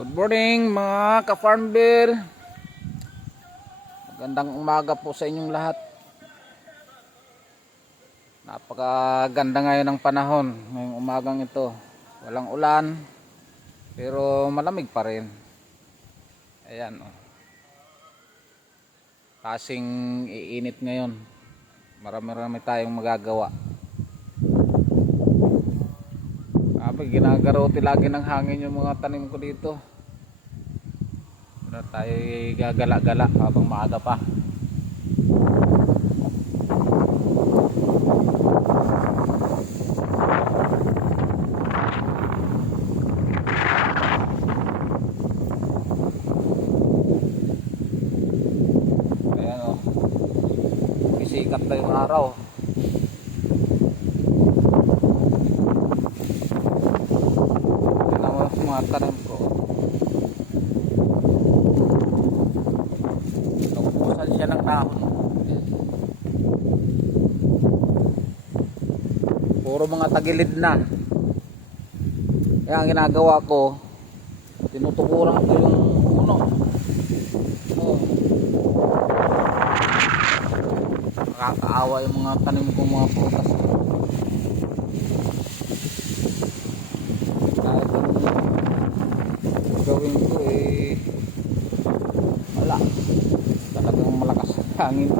Good morning mga ka-farm bear. Magandang umaga po sa inyong lahat. Napakaganda ngayon ng panahon ngayong umagang ito. Walang ulan pero malamig pa rin. Ayan oh. Kasing iinit ngayon. Marami-rami tayong magagawa. Sabi, ginagarote lagi ng hangin yung mga tanim ko dito. Wala tayo gagala-gala habang maaga pa. Ayan o. Bisikat na yung araw. Tingnan mo yung mga tanim ko. Naubusan siya ng dahon. Puro mga tagilid na. Kaya ang ginagawa ko, tinutukuran ko yung puno. Oh. Nakakaawa yung mga tanim kong mga prutas. Gawin ko eh wala. Talagang malakas ang hangin.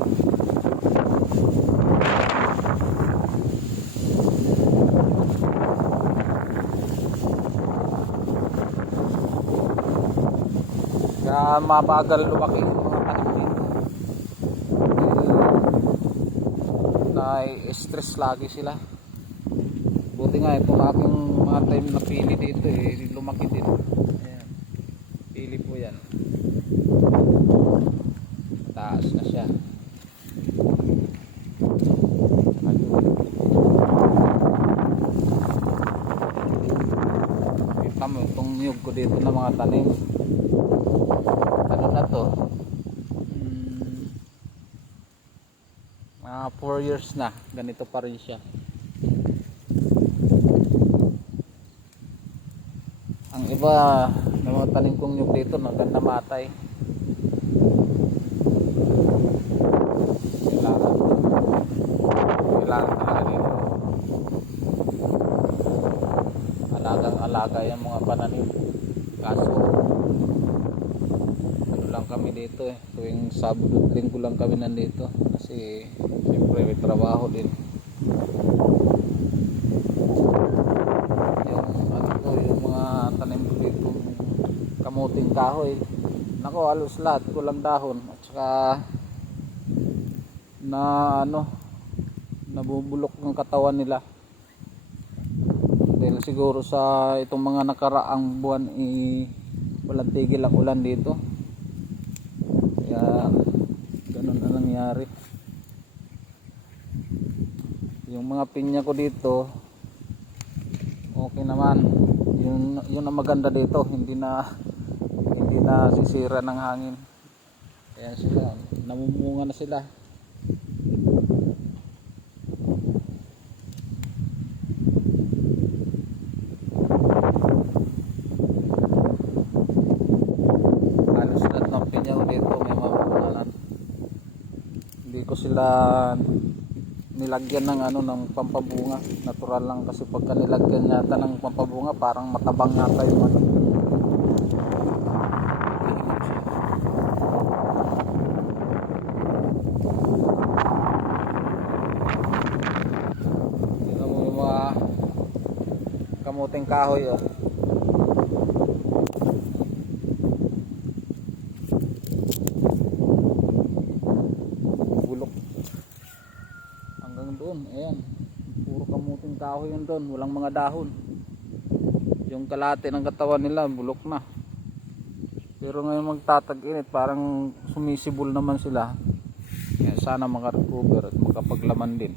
Kaya mabagal lumaki yung mga dito. Eh, na-stress lagi sila. Buti nga itong aking mga time na pili dito eh, lumaki din. Pili po yan. Taas na siya. Kita mo itong niyog ko dito ng mga tanim. Ano na to? Mga 4 years na. Ganito pa rin siya. Ang iba mga tanim kong nyug dito nagan namatay. Kailangan. Kailangan talaga dito. Alagang alaga yung mga pananim. Kaso ano lang kami dito eh. Tuwing Sabado Linggo lang kami nandito. Kasi siyempre may trabaho din. yung ano ko, yung mga tanim ko dito kamuting kahoy nako halos lahat kulang dahon. At saka na ano nabubulok ng katawan nila. Dahil siguro sa itong mga nakaraang buwan i walang tigil ang ulan dito. Kaya ganun ang nangyari. Yung mga pinya ko dito okay naman. Yun, yun ang maganda dito. Hindi na hindi na sisira ng hangin. Kaya sila namumunga na sila. Halos lahat ng pinya ko dito may mamunga hindi ko sila nilagyan ng ano ng pampabunga. Natural lang kasi pagka nilagyan yata ng pampabunga parang matabang yata yung ano Tingnan mo yung mga kamuting kahoy oh. bulok. Hanggang doon ayan. Puro kamuting kahoy yun doon walang mga dahon. Yung kalate ng katawan nila bulok na. Pero ngayon magtatag init parang sumisibol naman sila. Kaya sana makarecover at makapaglaman din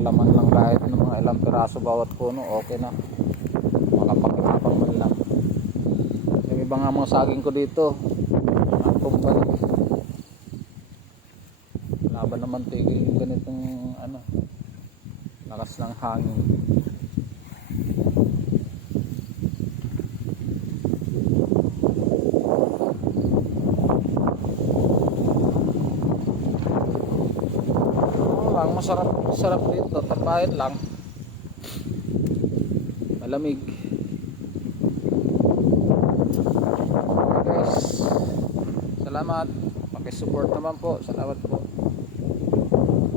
maglaman lang kahit ng mga ilang piraso bawat puno okay na. Makapagkapang man lang. Yung iba nga mga saging ko dito natumbal laban naman tigil yung ganitong ano lakas ng hangin ang masarap sarap dito, tambahin lang. Malamig. Okay guys. Salamat. Pakisupport naman po. Salamat po.